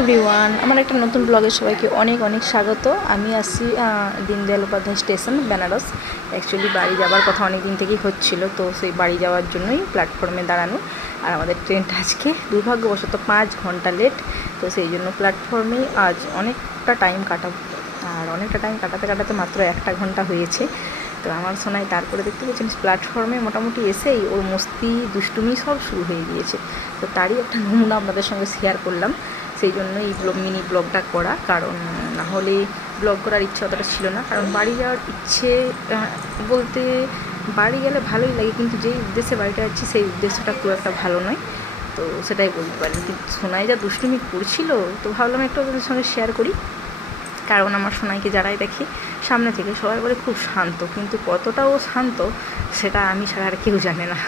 Everyone আমার একটা নতুন ব্লগে সবাইকে অনেক অনেক স্বাগত। আমি আহ, দীনদয়াল উপাধ্যায় স্টেশন বেনারস। অ্যাকচুয়ালি বাড়ি যাওয়ার কথা অনেক দিন থেকেই হচ্ছিল তো সেই বাড়ি যাওয়ার জন্যই প্ল্যাটফর্মে দাঁড়ানো। আর আমাদের ট্রেনটা আজকে দুর্ভাগ্যবশত পাঁচ ঘণ্টা লেট তো সেই জন্য প্ল্যাটফর্মেই আজ অনেকটা টাইম কাটাবো। আর অনেকটা টাইম কাটাতে কাটাতে মাত্র একটা ঘণ্টা হয়েছে। তো আমার শোনায় তারপরে দেখতে পাচ্ছেন প্ল্যাটফর্মে মোটামুটি এসেই ওর মস্তি দুষ্টুমি সব শুরু হয়ে গিয়েছে। তো তারই একটা নমুনা আপনাদের সঙ্গে শেয়ার করলাম। সেই জন্য এই ব্লগ, মিনি ব্লগটা করা। কারণ না হলে ব্লগ করার ইচ্ছে অতটা ছিল না। কারণ বাড়ি যাওয়ার ইচ্ছে বলতে বাড়ি গেলে ভালোই লাগে, কিন্তু যেই উদ্দেশ্যে বাড়িটা যাচ্ছি, সেই উদ্দেশ্যটা খুব একটা ভালো নয়। তো সেটাই বলতে পারি। কিন্তু সোনাই যা দুষ্টুমি করছিল, তো ভাবলাম একটু ওদের সঙ্গে শেয়ার করি। কারণ আমার সোনাইকে যারাই দেখি, সামনে থেকে সবাই বলে খুব শান্ত। কিন্তু কতটা ও শান্ত, সেটা আমি ছাড়া আর কেউ জানে না।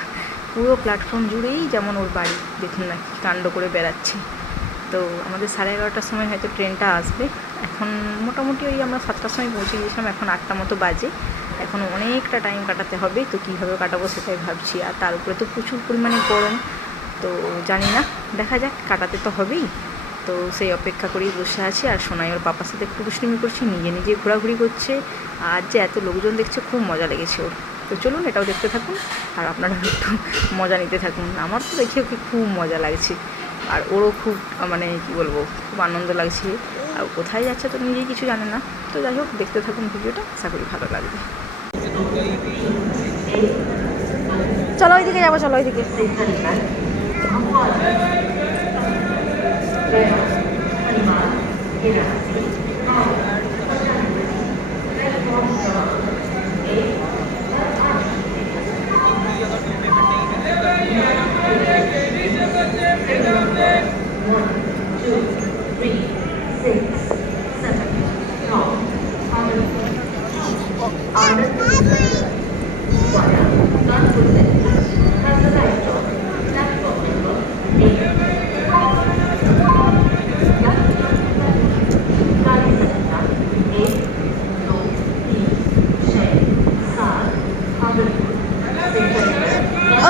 পুরো প্ল্যাটফর্ম জুড়েই যেমন ওর বাড়ি, দেখুন না কি কাণ্ড করে বেড়াচ্ছে। তো আমাদের সাড়ে এগারোটার সময় হয়তো ট্রেনটা আসবে। এখন মোটামুটি ওই আমরা সাতটার সময় পৌঁছে গিয়েছিলাম, এখন আটটা মতো বাজে। এখন অনেকটা টাইম কাটাতে হবে, তো কীভাবে কাটাবো সেটাই ভাবছি। আর তার উপরে তো প্রচুর পরিমাণে গরম, তো জানি না, দেখা যাক, কাটাতে তো হবেই। তো সেই অপেক্ষা করেই বসে আছি। আর সোনাই ওর পাপার সাথে খুব দুষ্টুমি করছে, নিজে নিজে ঘোরাঘুরি করছে। আর যে এত লোকজন দেখছে, খুব মজা লেগেছে ওর। তো চলুন, এটাও দেখতে থাকুন। আর আপনারা একটু মজা নিতে থাকুন। আমার তো দেখে ওকে খুব মজা লাগছে। আর ওরও খুব মানে কি বলব, খুব আনন্দ লাগছে। আর কোথায় যাচ্ছে তো নিজেই কিছু জানে না। তো যাই হোক, দেখতে থাকুন ভিডিওটা, আশা করি ভালো লাগবে। চলো ওইদিকে যাব, চলো ওইদিকে। ও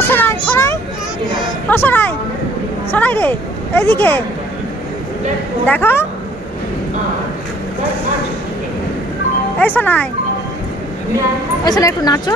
সোনাই সোনাই ও সোনাই সোনাই রে এদিকে দেখো এই সোনাই এই সোনাই একটু নাচো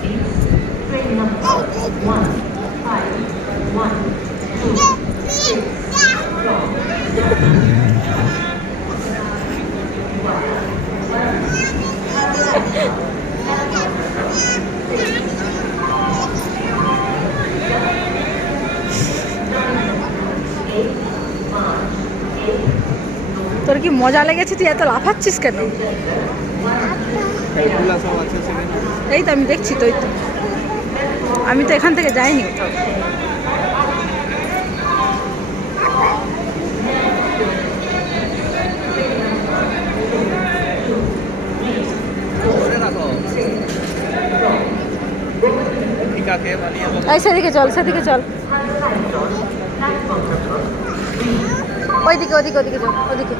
তোর কি মজা লেগেছে তুই এত লাফাচ্ছিস কেন ক্যালকুলাস সব আছে সেখানে এই তো আমি দেখছি তো তো। আমি তো এখান থেকে যাইনি। কোথাও এই সেদিকে চল সেদিকে চল। ওইদিকে ওইদিকে ওইদিকে চল ওইদিকে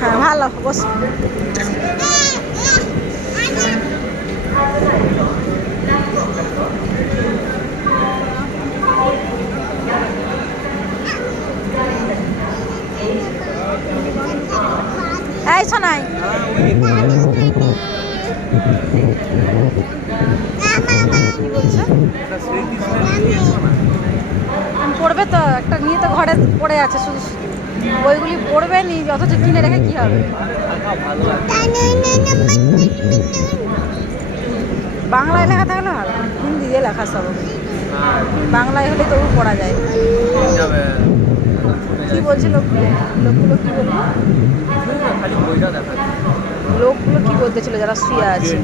হ্যাঁ ভালো বস এই শোনাই কি বলছে এটা শ্রীকৃষ্ণের নিয়েছো না পড়বে তো, একটা নিয়ে তো ঘরে পড়ে আছে, শুধু। বইগুলি পড়বে নি, অথচ কিনে রেখে কি হবে? বাংলায় লেখা থাকলে ভালো হিন্দি দিয়ে লেখা সব। বাংলায় হলে তবু পড়া যায়। কি বলছে লোকগুলো লোকগুলো কি বলব দেখা লোকগুলো কি বলতেছিল যারা শুয়ে আছে?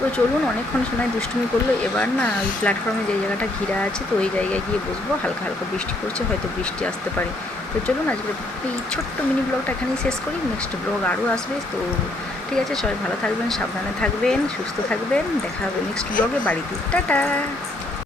তো চলুন অনেকক্ষণ সময় দুষ্টুমি করল। এবার না ওই প্ল্যাটফর্মে যে জায়গাটা ঘিরা আছে তো ওই জায়গায় গিয়ে বসবো। হালকা হালকা বৃষ্টি পড়ছে হয়তো বৃষ্টি আসতে পারে। তো চলুন আজকে এই ছোট্ট মিনি ব্লগটা এখানেই শেষ করি। নেক্সট ব্লগ আরও আসবে তো ঠিক আছে সবাই ভালো থাকবেন সাবধানে থাকবেন সুস্থ থাকবেন। দেখা হবে নেক্সট ব্লগে বাড়িতে। টাটা!